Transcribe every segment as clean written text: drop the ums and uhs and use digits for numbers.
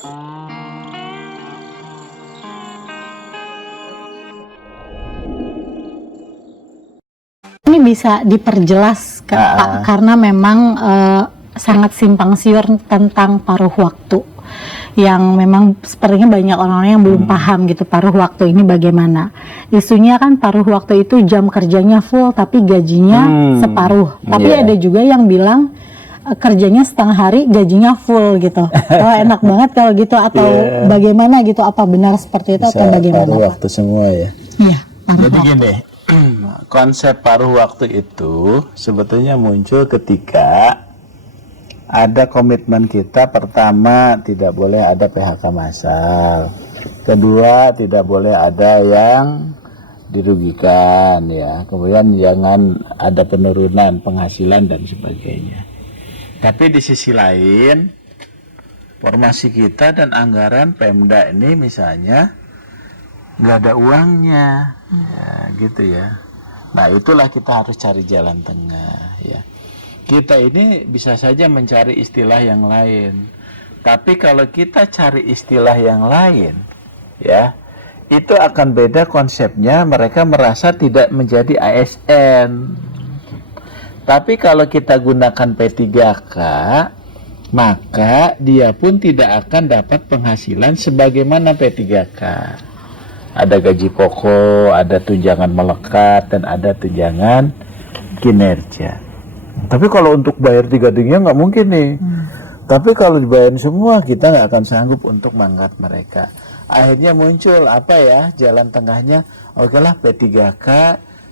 Ini bisa diperjelas Pak, karena memang sangat simpang siur tentang paruh waktu, yang memang sepertinya banyak orang-orang yang belum paham gitu paruh waktu ini bagaimana. Isunya kan paruh waktu itu jam kerjanya full tapi gajinya separuh. Tapi ada juga yang bilang kerjanya setengah hari gajinya full gitu. Oh, enak banget kalau gitu, atau bagaimana gitu, apa benar seperti itu bisa atau bagaimana paruh Pak? waktu semua ya. Iya, paruh Jadi waktu. gini, konsep paruh waktu itu sebetulnya muncul ketika ada komitmen kita. Pertama, tidak boleh ada PHK massal. Kedua, tidak boleh ada yang dirugikan ya. Kemudian jangan ada penurunan penghasilan dan sebagainya. Tapi di sisi lain, formasi kita dan anggaran Pemda ini misalnya nggak ada uangnya, ya gitu ya. Nah, itulah kita harus cari jalan tengah ya. Kita ini bisa saja mencari istilah yang lain, tapi kalau kita cari istilah yang lain ya, itu akan beda konsepnya. Mereka merasa tidak menjadi ASN. Tapi kalau kita gunakan P3K, maka dia pun tidak akan dapat penghasilan sebagaimana P3K. Ada gaji pokok, ada tunjangan melekat, dan ada tunjangan kinerja. Tapi kalau untuk bayar tiga-tiganya nggak mungkin nih. Tapi kalau dibayarin semua, kita nggak akan sanggup untuk mangkat mereka. Akhirnya muncul apa ya, jalan tengahnya, okelah P3K,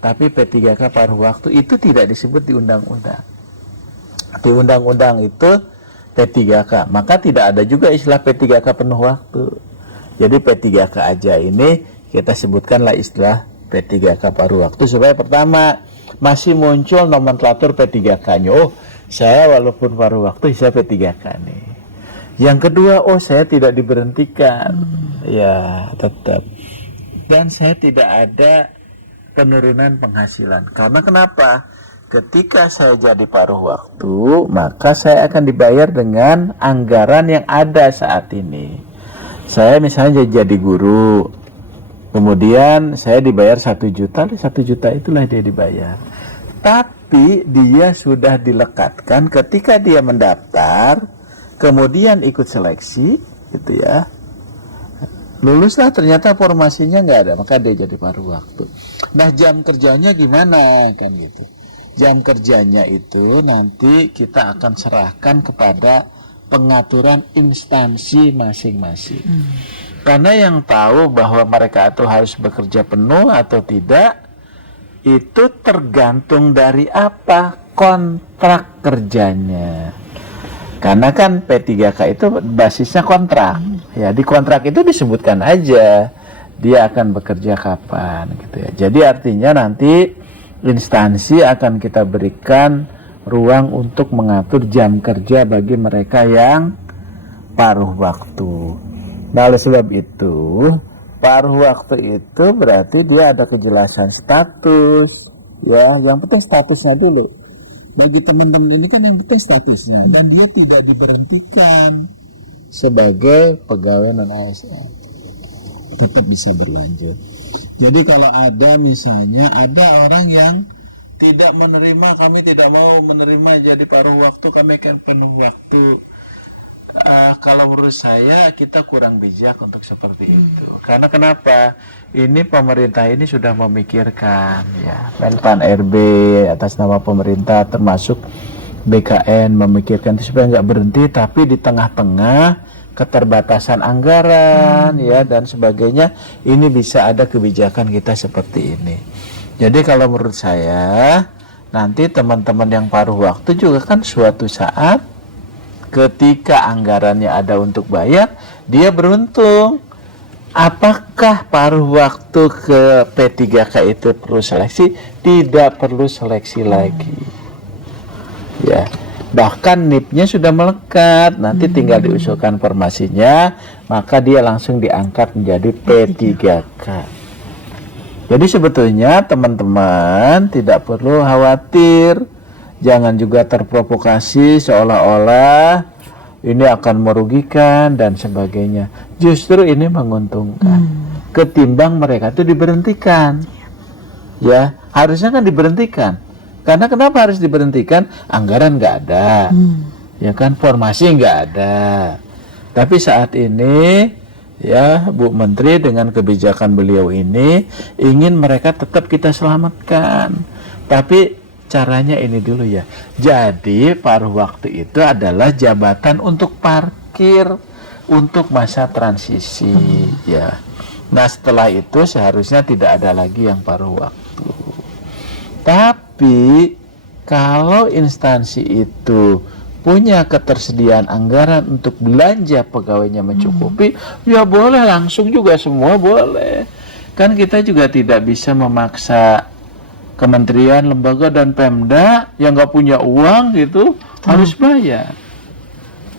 tapi P3K paruh waktu itu tidak disebut di undang-undang. Di undang-undang itu P3K, maka tidak ada juga istilah P3K penuh waktu. Jadi P3K aja ini kita sebutkanlah istilah P3K paruh waktu, supaya pertama masih muncul nomenklatur P3K-nya. Oh, saya walaupun paruh waktu saya P3K nih. Yang kedua, oh saya tidak diberhentikan. Ya, tetap. Dan saya tidak ada penurunan penghasilan. Karena kenapa? Ketika saya jadi paruh waktu, maka saya akan dibayar dengan anggaran yang ada saat ini. Saya misalnya jadi guru, kemudian saya dibayar 1 juta, 1 juta itulah dia dibayar. Tapi dia sudah dilekatkan ketika dia mendaftar, kemudian ikut seleksi, gitu ya. Luluslah, ternyata formasinya nggak ada, maka dia jadi paruh waktu. Nah, jam kerjanya gimana kan gitu? Jam kerjanya itu nanti kita akan serahkan kepada pengaturan instansi masing-masing. Karena yang tahu bahwa mereka itu harus bekerja penuh atau tidak, itu tergantung dari apa? Kontrak kerjanya. Karena kan P3K itu basisnya kontrak. Ya, di kontrak itu disebutkan aja dia akan bekerja kapan gitu ya. Jadi artinya nanti instansi akan kita berikan ruang untuk mengatur jam kerja bagi mereka yang paruh waktu. Nah, oleh sebab itu, paruh waktu itu berarti dia ada kejelasan status. Ya, yang penting statusnya dulu. Bagi teman-teman ini kan yang penting statusnya, dan dia tidak diberhentikan sebagai pegawai non-ASN, tetap bisa berlanjut. Jadi kalau ada misalnya ada orang yang tidak menerima, kami tidak mau menerima jadi paruh waktu, kami akan penuh waktu. Kalau menurut saya kita kurang bijak untuk seperti itu. Karena kenapa? Ini pemerintah ini sudah memikirkan ya, Menpan RB atas nama pemerintah termasuk BKN memikirkan itu supaya nggak berhenti, tapi di tengah-tengah keterbatasan anggaran ya dan sebagainya, ini bisa ada kebijakan kita seperti ini. Jadi kalau menurut saya nanti teman-teman yang paruh waktu juga kan suatu saat ketika anggarannya ada untuk bayar, dia beruntung. Apakah paruh waktu ke P3K itu perlu seleksi? Tidak perlu seleksi lagi. Ya, bahkan NIP-nya sudah melekat, nanti tinggal diusulkan formasinya, maka dia langsung diangkat menjadi P3K. Jadi sebetulnya teman-teman tidak perlu khawatir. Jangan juga terprovokasi seolah-olah ini akan merugikan dan sebagainya. Justru ini menguntungkan. Ketimbang mereka itu diberhentikan. Ya, harusnya kan diberhentikan. Karena kenapa harus diberhentikan? Anggaran nggak ada. Ya kan, formasi nggak ada. Tapi saat ini ya Bu Menteri dengan kebijakan beliau ini ingin mereka tetap kita selamatkan. Tapi caranya ini dulu ya. Jadi paruh waktu itu adalah jabatan untuk parkir untuk masa transisi ya. Nah setelah itu seharusnya tidak ada lagi yang paruh waktu. Tapi kalau instansi itu punya ketersediaan anggaran untuk belanja pegawainya mencukupi, ya boleh langsung juga semua boleh. Kan kita juga tidak bisa memaksa kementerian, lembaga dan Pemda yang nggak punya uang gitu harus bayar.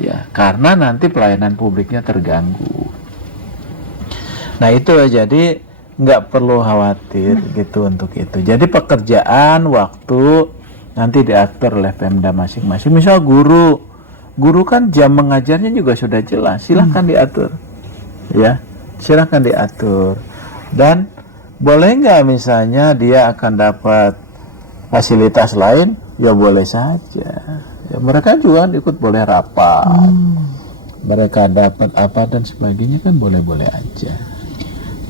Ya, karena nanti pelayanan publiknya terganggu. Nah itu jadi nggak perlu khawatir gitu untuk itu. Jadi pekerjaan waktu nanti diatur oleh Pemda masing-masing. Misal guru kan jam mengajarnya juga sudah jelas, silahkan diatur, ya, silahkan diatur. Dan boleh nggak misalnya dia akan dapat fasilitas lain, ya boleh saja. Ya, mereka juga ikut boleh rapat, mereka dapat apa dan sebagainya kan boleh-boleh aja,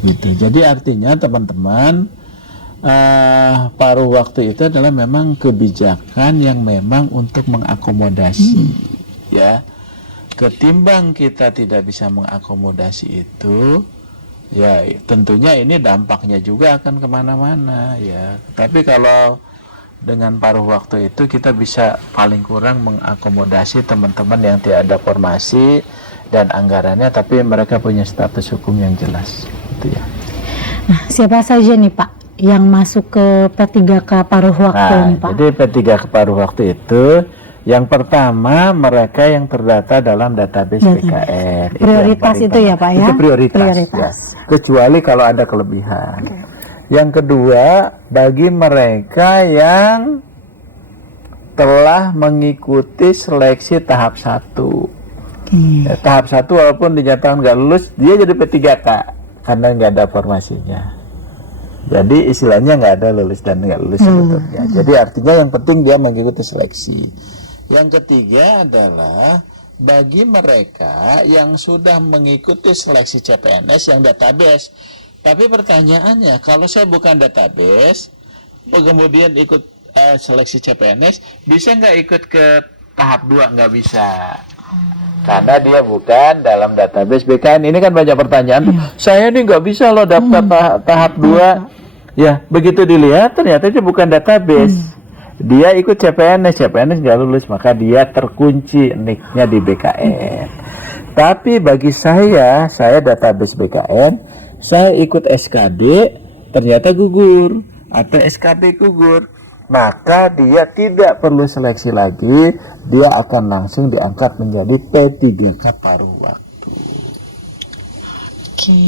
gitu. Jadi artinya teman-teman, paruh waktu itu adalah memang kebijakan yang memang untuk mengakomodasi ya. Ketimbang kita tidak bisa mengakomodasi itu ya, tentunya ini dampaknya juga akan kemana-mana ya. Tapi kalau dengan paruh waktu itu kita bisa paling kurang mengakomodasi teman-teman yang tidak ada formasi dan anggarannya tapi mereka punya status hukum yang jelas gitu ya. Nah, siapa saja nih Pak yang masuk ke P3K paruh waktu nih Pak? Jadi P3K paruh waktu itu yang pertama mereka yang terdata dalam database BKN. Prioritas itu ya Pak ya? Itu prioritas. Ya. Kecuali kalau ada kelebihan. Yang kedua bagi mereka yang telah mengikuti seleksi tahap 1. Ya, tahap 1 walaupun dinyatakan nggak lulus, dia jadi P3K karena nggak ada formasinya. Jadi istilahnya nggak ada lulus dan nggak lulus sebetulnya. Jadi artinya yang penting dia mengikuti seleksi. Yang ketiga adalah bagi mereka yang sudah mengikuti seleksi CPNS yang database. Tapi pertanyaannya, kalau saya bukan database, kemudian ikut seleksi CPNS, bisa nggak ikut ke tahap 2? Nggak bisa. Karena dia bukan dalam database BKN. Ini kan banyak pertanyaan. Saya ini nggak bisa loh daftar tahap 2. Ya, begitu dilihat ternyata itu bukan database. Dia ikut CPNS nggak lulus, maka dia terkunci nicknya di BKN. Tapi bagi saya database BKN, saya ikut SKD, ternyata gugur, atau SKB gugur. Maka dia tidak perlu seleksi lagi, dia akan langsung diangkat menjadi P3K paruh waktu. Oke,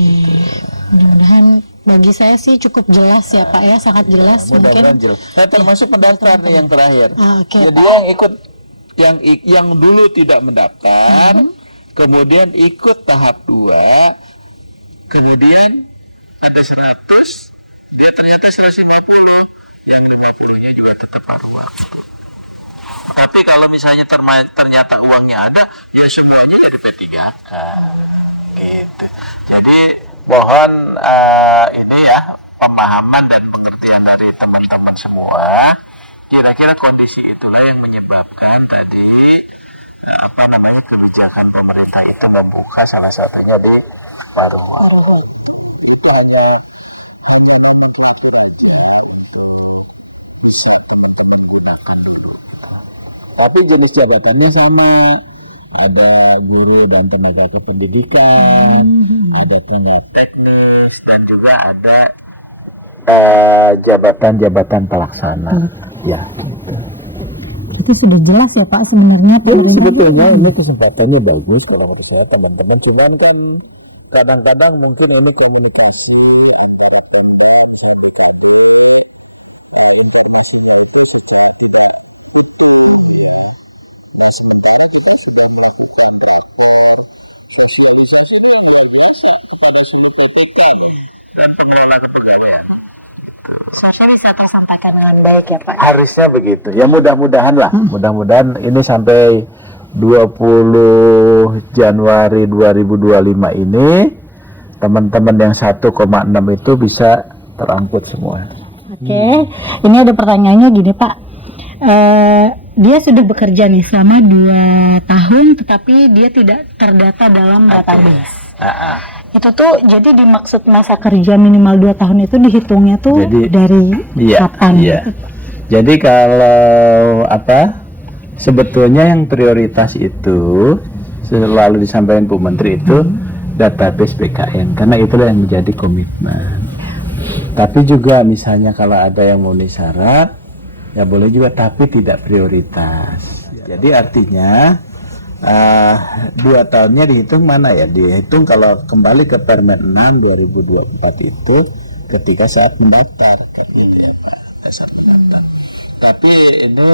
mudah-mudahan bagi saya sih cukup jelas ya Pak ya, sangat jelas. Mudah-mudahan jelas. Nah, termasuk pendaftar nih yang terakhir. Okay. Jadi yang ikut yang dulu tidak mendaftar, kemudian ikut tahap 2, kemudian ada 100, ya ternyata 150, yang 50-nya juga tetap paruh waktu. Tapi kalau misalnya ternyata uangnya ada, ya semuanya jadi P3K. Gitu. Jadi mohon ini ya pemahaman dan pengertian dari teman-teman semua. Kira-kira kondisi itulah yang menyebabkan tadi kebijakan pemerintah itu membuka salah satunya di paruh waktu. Tapi jenis jabatannya sama. Ada guru dan tenaga kependidikan, ada tenaga teknis, dan juga ada jabatan-jabatan pelaksana. Ya. Itu sudah jelas ya Pak sebenarnya. Sebetulnya ini kesempatannya bagus kalau menurut saya teman-teman. Cuman kan kadang-kadang mungkin ini komunikasi antara Pemda sama internasional itu sudah Bisa tersampaikan dengan baik ya Pak. Harusnya begitu. Ya mudah-mudahan lah. Mudah-mudahan ini sampai 20 Januari 2025 ini teman-teman yang 1,6 itu bisa terangkut semua. Oke, ini ada pertanyaannya gini Pak. Dia sudah bekerja nih selama 2 tahun, tetapi dia tidak terdata dalam database. Itu tuh jadi dimaksud masa kerja minimal 2 tahun itu dihitungnya tuh Jadi, dari kapan? Iya. Gitu? Jadi kalau sebetulnya yang prioritas itu selalu disampaikan Bu Menteri itu database BKN, karena itulah yang menjadi komitmen. Tapi juga misalnya kalau ada yang memenuhi syarat, ya boleh juga, tapi tidak prioritas. Jadi artinya 2 tahunnya dihitung mana ya? Dihitung kalau kembali ke Permen 6 2024 itu ketika saat mendaftar. Tapi ini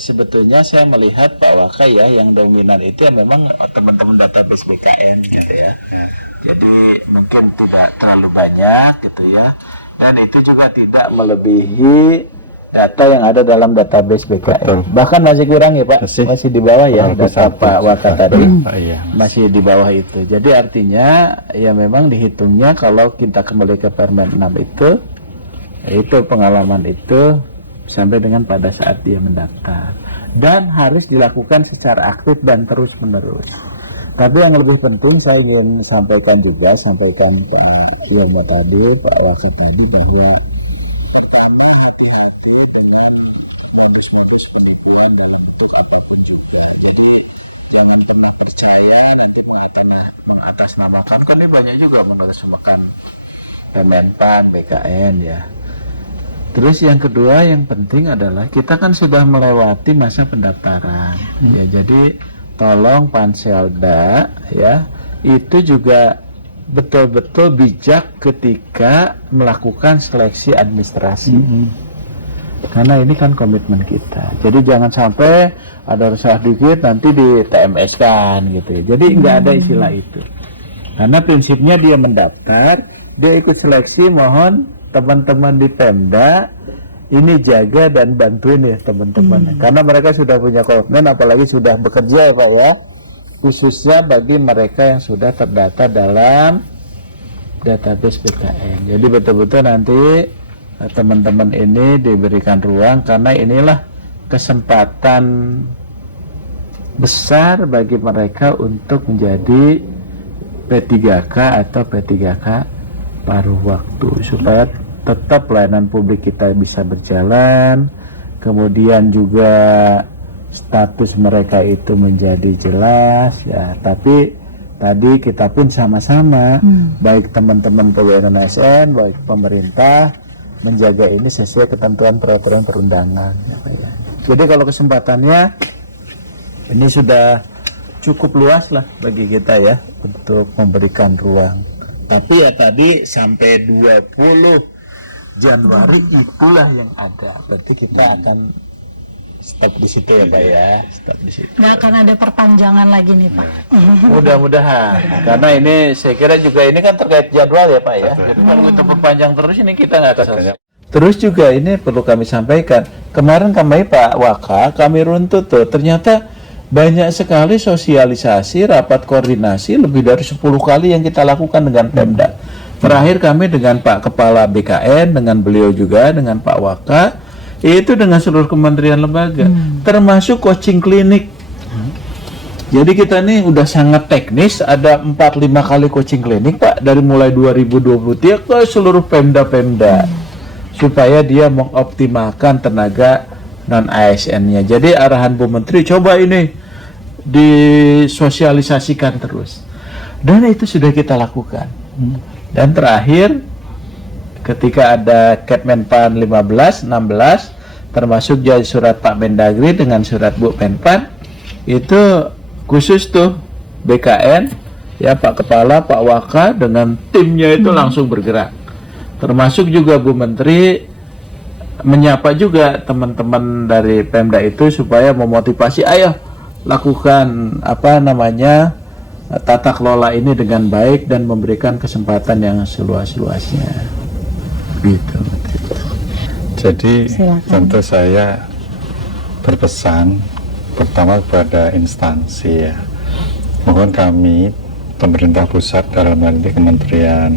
sebetulnya saya melihat Pak Waka ya, yang dominan itu ya memang teman-teman database BKN gitu ya. Jadi mungkin tidak terlalu banyak gitu ya. Dan itu juga tidak melebihi data yang ada dalam database BKN. Bahkan masih kurang ya Pak, masih di bawah ya data Pak Waka tadi. Masih di bawah itu. Jadi artinya ya memang dihitungnya kalau kita kembali ke Permen 6 itu pengalaman itu sampai dengan pada saat dia mendaftar, dan harus dilakukan secara aktif dan terus menerus. Tapi yang lebih penting saya ingin sampaikan Pak Yomo tadi, Pak Wakil tadi, bahwa pertama hati-hati dengan modus-modus penipuan dalam bentuk apapun juga. Jadi jangan pernah percaya nanti mengatasnamakan, kan ini banyak juga mengatasnamakan Kemenpan, BKN ya. Terus yang kedua yang penting adalah kita kan sudah melewati masa pendaftaran ya, jadi tolong Panselda ya itu juga betul-betul bijak ketika melakukan seleksi administrasi. Karena ini kan komitmen kita. Jadi jangan sampai ada resah dikit nanti di TMS kan gitu ya. Jadi nggak ada istilah itu. Karena prinsipnya dia mendaftar, dia ikut seleksi, mohon teman-teman di Pemda ini jaga dan bantuin ya teman-teman. Karena mereka sudah punya komitmen, apalagi sudah bekerja Pak ya. Khususnya bagi mereka yang sudah terdata dalam database BKN. Jadi betul-betul nanti teman-teman ini diberikan ruang, karena inilah kesempatan besar bagi mereka untuk menjadi P3K atau P3K paruh waktu, supaya tetap pelayanan publik kita bisa berjalan, kemudian juga status mereka itu menjadi jelas ya. Tapi tadi kita pun sama-sama baik teman-teman PWNN ASN, baik pemerintah, menjaga ini sesuai ketentuan peraturan perundangan ya, Pak ya. Jadi kalau kesempatannya ini sudah cukup luas lah bagi kita ya untuk memberikan ruang. Tapi ya tadi sampai 20 Januari itulah yang ada. Berarti kita akan stop di situ ya Pak ya, stop di situ. Nggak akan ada perpanjangan lagi nih Pak. Mudah-mudahan. Karena ini saya kira juga ini kan terkait jadwal ya Pak ya. Jadi kalau itu berpanjang terus ini kita nggak akan selesai. Terus juga ini perlu kami sampaikan. Kemarin kami Pak Waka, kami runtut tuh, ternyata banyak sekali sosialisasi, rapat koordinasi lebih dari 10 kali yang kita lakukan dengan Pemda. Terakhir kami dengan Pak Kepala BKN, dengan beliau juga, dengan Pak Waka, itu dengan seluruh kementerian lembaga, termasuk coaching klinik. Jadi kita nih udah sangat teknis, ada 4-5 kali coaching klinik Pak, dari mulai 2023 ke seluruh Pemda-Pemda, supaya dia mengoptimalkan tenaga non-ASN-nya. Jadi arahan Bu Menteri, coba ini disosialisasikan terus. Dan itu sudah kita lakukan. Dan terakhir, ketika ada Kepmenpan 15, 16, termasuk jadi surat Pak Mendagri dengan surat Bu Menpan, itu khusus tuh BKN, ya Pak Kepala, Pak Waka dengan timnya itu langsung bergerak. Termasuk juga Bu Menteri menyapa juga teman-teman dari Pemda itu supaya memotivasi, ayo lakukan apa namanya tata kelola ini dengan baik dan memberikan kesempatan yang seluas-luasnya. Gitu. Jadi Silakan. tentu saya berpesan pertama kepada instansi, ya, mohon kami pemerintah pusat dalam hal ini Kementerian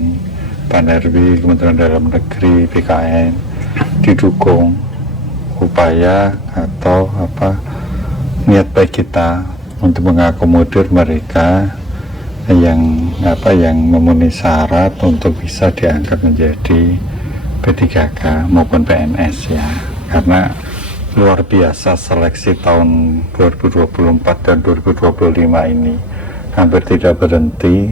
PAN-RB, Kementerian Dalam Negeri, BKN didukung upaya atau niat baik kita untuk mengakomodir mereka yang memenuhi syarat untuk bisa diangkat menjadi P3K maupun PNS, ya, karena luar biasa seleksi tahun 2024 dan 2025 ini hampir tidak berhenti,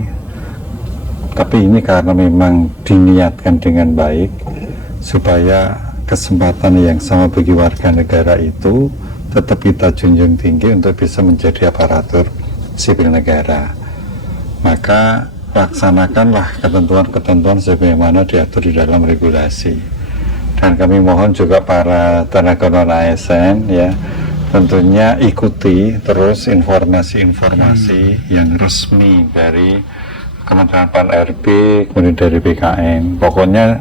tapi ini karena memang diniatkan dengan baik supaya kesempatan yang sama bagi warga negara itu tetap kita junjung tinggi untuk bisa menjadi aparatur sipil negara. Maka laksanakanlah ketentuan-ketentuan sebagaimana diatur di dalam regulasi. Dan kami mohon juga para tenaga non ASN, ya, tentunya ikuti terus informasi-informasi yang resmi dari Kementerian PAN-RB, kemudian dari BKN. Pokoknya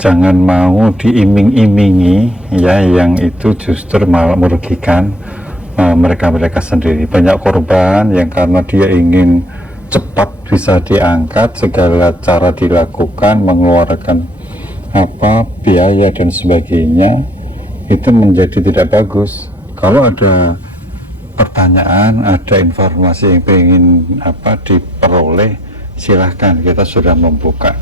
jangan mau diiming-imingi, ya, yang itu justru malah merugikan mereka-mereka sendiri. Banyak korban yang karena dia ingin cepat bisa diangkat, segala cara dilakukan, mengeluarkan biaya dan sebagainya, itu menjadi tidak bagus. Kalau ada pertanyaan, ada informasi yang ingin diperoleh, silahkan, kita sudah membuka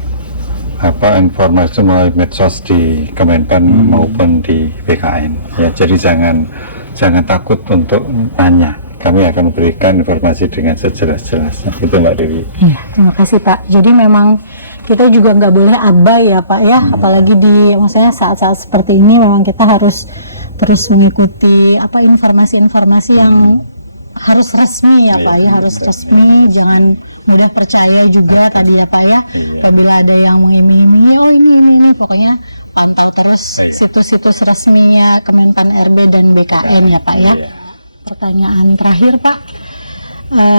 informasi melalui medsos di Kemenpan maupun di BKN, ya. Jadi jangan takut untuk nanya, kami akan memberikan informasi dengan sejelas-jelasnya. Itu Mbak Dewi. Iya, terima kasih Pak. Jadi memang kita juga nggak boleh abai ya Pak ya, apalagi di maksudnya saat-saat seperti ini memang kita harus terus mengikuti informasi-informasi yang harus resmi ya Pak ya, harus resmi, jangan mudah percaya juga tadi ya Pak ya. Apabila ada yang mengiming-imingi, oh ini, pokoknya pantau terus situs-situs resminya Kemenpan RB dan BKN ya Pak ya. Pertanyaan terakhir Pak,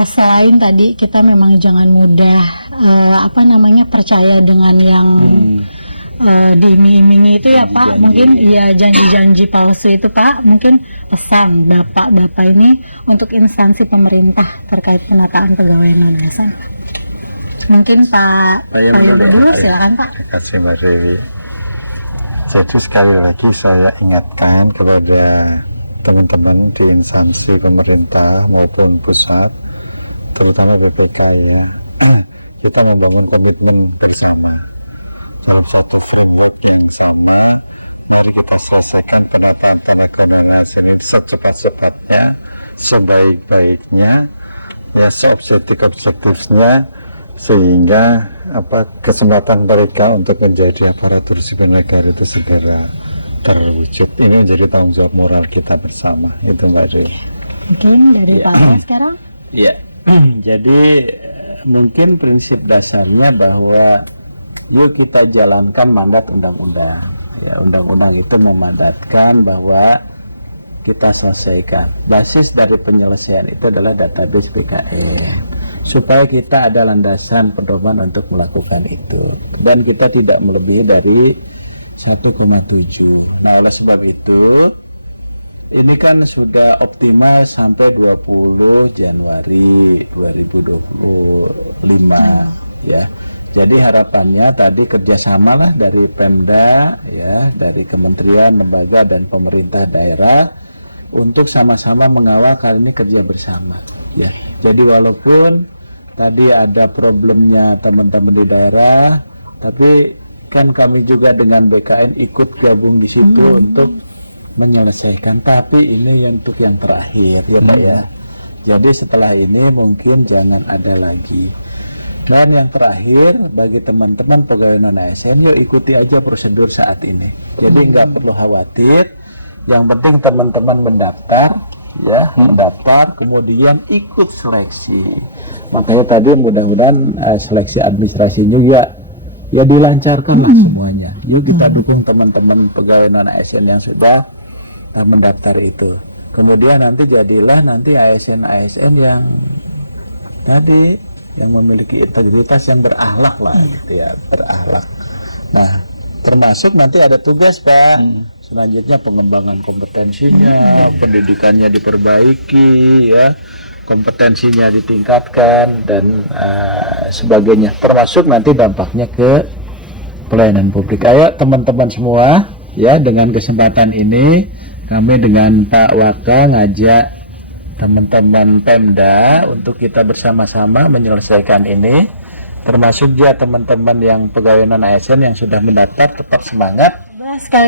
selain tadi kita memang jangan mudah percaya dengan yang diiming-imingi itu ya Pak, mungkin ya janji-janji palsu itu Pak, mungkin pesan Bapak ini untuk instansi pemerintah terkait penataan pegawai non-ASN. Mungkin Pak Yoga dulu, silakan Pak. Terima kasih Mbak Dewi. Jadi sekali lagi saya ingatkan kepada teman-teman di instansi pemerintah maupun pusat, terutama BPK, ya, kita membangun komitmen bersama dalam satu framework yang sama, dan kita selesaikan penataan tenaga non-ASN ini secepat-cepatnya, sebaik-baiknya, ya, seobjektif-objektifnya, sehingga kesempatan mereka untuk menjadi aparatur sipil negara itu segera terwujud. Ini menjadi tanggung jawab moral kita bersama. Itu Mbak Dewi. Mungkin dari Pak sekarang. Iya. Jadi mungkin prinsip dasarnya bahwa yuk kita jalankan mandat undang-undang. Ya, undang-undang itu memandatkan bahwa kita selesaikan. Basis dari penyelesaian itu adalah database BKN. Supaya kita ada landasan pedoman untuk melakukan itu. Dan kita tidak melebihi dari 1,7. Nah, oleh sebab itu ini kan sudah optimal sampai 20 Januari 2025 ya. Jadi harapannya tadi kerjasamalah dari Pemda, ya, dari kementerian, lembaga dan pemerintah daerah untuk sama-sama mengawal kali ini kerja bersama. Ya, jadi walaupun tadi ada problemnya teman-teman di daerah, tapi kan kami juga dengan BKN ikut gabung di situ untuk menyelesaikan. Tapi ini untuk yang terakhir ya Pak ya. Jadi setelah ini mungkin jangan ada lagi. Dan yang terakhir bagi teman-teman pegawai non ASN, yuk ikuti aja prosedur saat ini. Jadi nggak perlu khawatir. Yang penting teman-teman mendaftar, ya, mendaftar, kemudian ikut seleksi. Makanya tadi mudah-mudahan seleksi administrasi juga ya dilancarkan lah semuanya. Yuk kita dukung teman-teman pegawai non ASN yang sudah mendaftar itu. Kemudian nanti jadilah nanti ASN yang tadi yang memiliki integritas yang berakhlak lah gitu ya, berakhlak. Nah, termasuk nanti ada tugas Pak. Selanjutnya pengembangan kompetensinya, pendidikannya diperbaiki ya, kompetensinya ditingkatkan dan sebagainya. Termasuk nanti dampaknya ke pelayanan publik. Ayo teman-teman semua ya, dengan kesempatan ini kami dengan Pak Waka ngajak teman-teman Pemda untuk kita bersama-sama menyelesaikan ini, termasuk juga teman-teman yang pegawai non ASN yang sudah mendaftar tetap semangat. Sekali